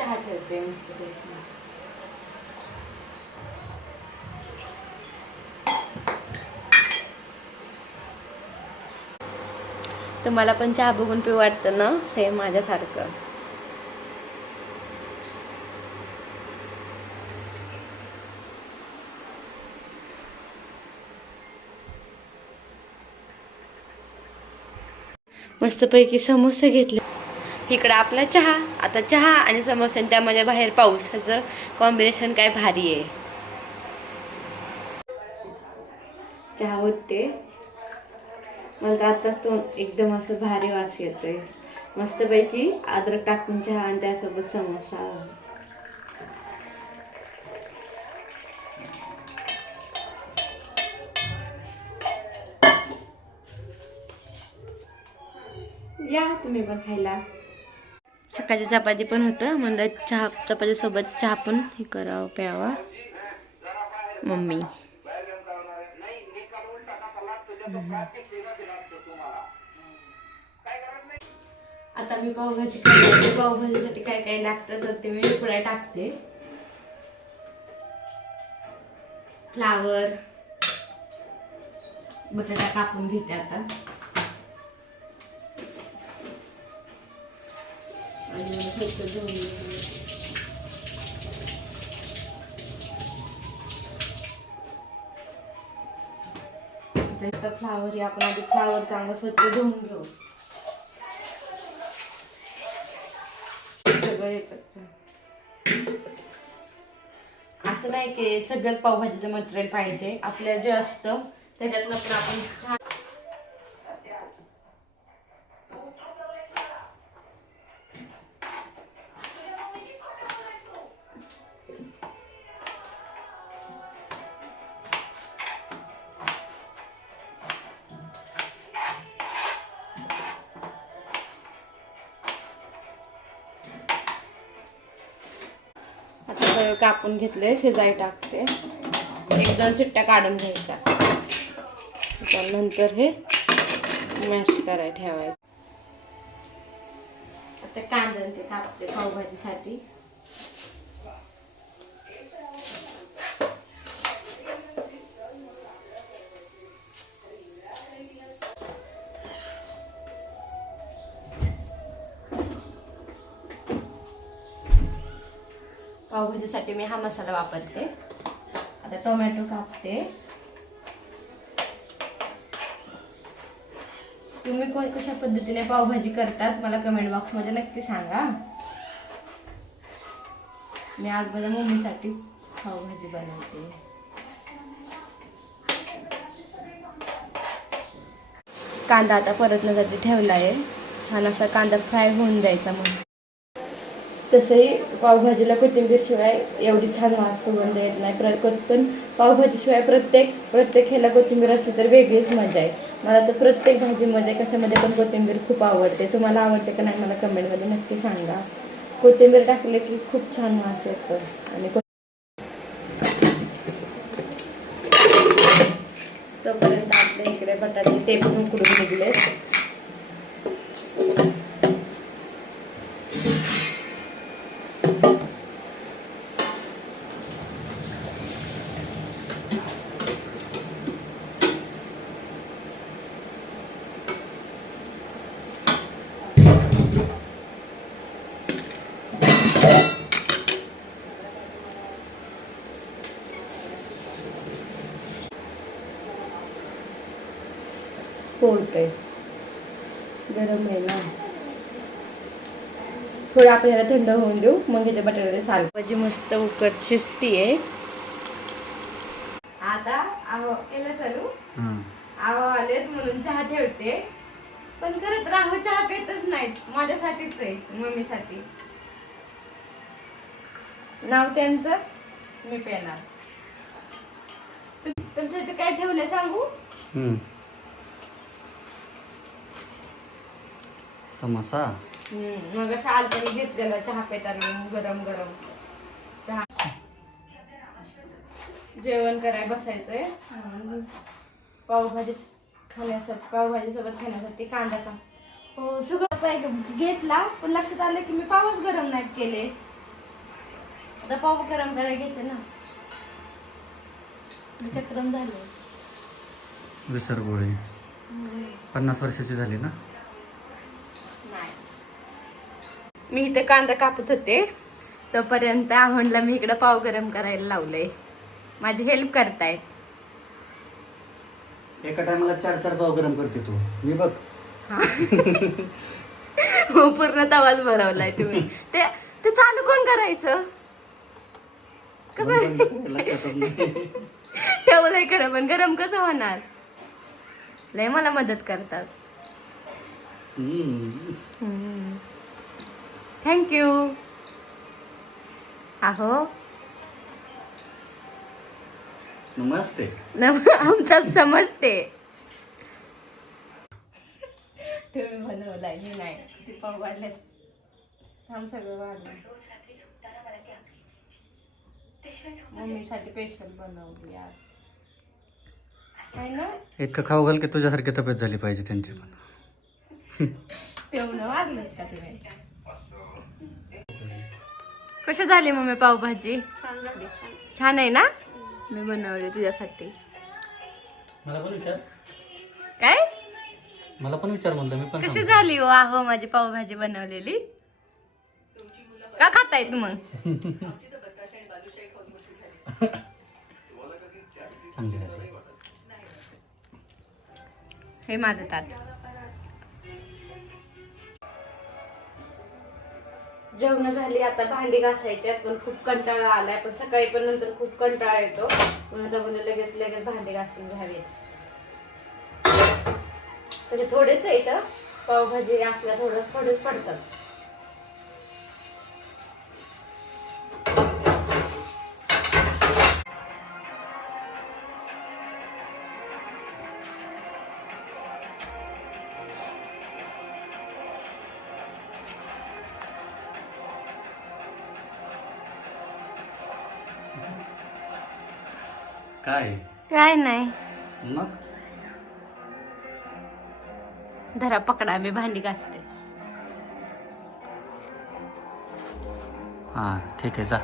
चहा ठेवते मस्त. तुम्हाला पण चहा बघून पिऊ वाटतं ना, सेम माझ्यासारखं. मस्तपैकी समोसे घेतले. इकडं आपला चहा. आता चहा आणि समोसे, त्यामध्ये बाहेर पाऊस. ह्याचं कॉम्बिनेशन काय भारी आहे. चहा होते. मला तर आत्ताच तो एकदम असं भारी वास येतोय. मस्तपैकी अद्रक टाकून चहा आणि त्यासोबत समोसा. या तुम्ही पण खायला. सकाळची चपाती पण होतं, म्हणलं चहा चपाती सोबत चहा पण हे करावं, प्यावा. मम्मी आता मी पावभाजी करते. पावभाजीसाठी काय काय लागतं तर ते मी पुढे टाकते. फ्लावर, बटाटा कापून घेते आता. आणि फ्लावर हे आपण आधी फ्लावर चांगलं स्वच्छ धुवून घेऊ. असं नाही की सगळंच पावभाजीचं मटेरियल पाहिजे. आपल्याला जे असतं त्याच्यातनं पण आपण छान. कापून घेतले, शिजाय टाकते. 1-2 शिट्ट्या काढून घ्यायच्या. त्यानंतर हे मॅश करायला ठेवायचं. आता कांदा ते कापते पावभाजीसाठी. पावभाजीसाठी मी हा मसाला वापरते. आता टोमॅटो कापते. तुम्ही कशा पद्धतीने पावभाजी करतात मला कमेंट बॉक्स मध्ये नक्की सांगा. मी आज माझ्या मम्मीसाठी पावभाजी बनवते. कांदा आता परतण्यासाठी ठेवला आहे. छान असा कांदा फ्राय होऊन द्यायचा. मग तसंही पावभाजीला कोथिंबीर शिवाय एवढी छान वास सुगंध येत नाही. पण पावभाजी शिवाय प्रत्येक ह्याला कोथिंबीर असली तर वेगळीच मजा आहे. मला तर प्रत्येक भाजीमध्ये कशामध्ये पण कोथिंबीर खूप आवडते. तुम्हाला आवडते का नाही मला कमेंटमध्ये नक्की सांगा. कोथिंबीर टाकले की खूप छान वास येतो. आणि तोपर्यंत आपल्या इकडे बटाटे ते पण उकडून निघले. पोळतंय गरम आहे ना. थोडं आपल्याला थंड होऊन देऊ. मग इथे बटाट्याची साल भाजी मस्त उकड शिजतीये. आता आहो केलं चालू. आहो आलेत म्हणून चहा ठेवते. पण खरंच राहू चहा पितच नाहीत. माझ्यासाठीच आहे, मम्मीसाठी. नाव त्यांचं मी पेणार. तुमच्यासाठी काय ठेवलंय सांगू? समोसा. मग शाल तरी घेतलेला चहा पेताना गरम गरम चहा. जेवण करायला बसायचंय. पावभाजी सोबत खाण्यासाठी कांदा का हो सगळं घेतला. पण लक्षात आलं की मी पावच गरम नाही केले. आता पाव गरम करायला घेते ना. चक्रम झाले. विसर गोळी 50 वर्षाची झाली ना. नाही, मी इथे कांदा कापत होते तोपर्यंत म्हणलं मी इकडे पाव गरम करायला लावलंय. माझी हेल्प करताय. एका टायमाला 4 पाव गरम करते तू. मी बघ. हो, पूर्ण तवाच भरवलाय तुम्ही. ते ते चालू कोण करायचं? कसं ठेवलंय खरं, पण गरम कसं होणार? लय मला मदत करतात. थँक्यू. अहो नमस्ते. आमचं समजते. तुम्ही बनवलाय, मी नाही. ते पाव वाढल्यात. आम सगळं वाढलं. मम्मीसाठी स्पेशल बनवली आज. आहे ना? इतकं खाऊ घाल की तुझ्यासारखी तब्येत झाली पाहिजे त्यांची पण. तेवढं वाढलं का तुम्ही? कशी झाली मम्मी पावभाजी? छान आहे ना? मी बनवली तुझ्यासाठी. मला पण विचार. काय? मला पण विचार म्हणलं मी पण. कशी झाली हो आहो माझी पावभाजी बनवलेली? का खाताय तू मग? चांगली झाली. हे माझं ताट. जेवण झाली, आता भांडी घासायची. पण खूप कंटाळा आलाय. पण सकाळी पण नंतर खूप कंटाळा येतो, म्हणून आता म्हणलं लगेच लगेच भांडी घासून घ्यावेत. म्हणजे थोडेच आहे इथं, पावभाजी आपल्या थोडेच पडतात. काय नाही. मग धरा पकडा, मी भांडी घासते. हा ठीक आहे जा.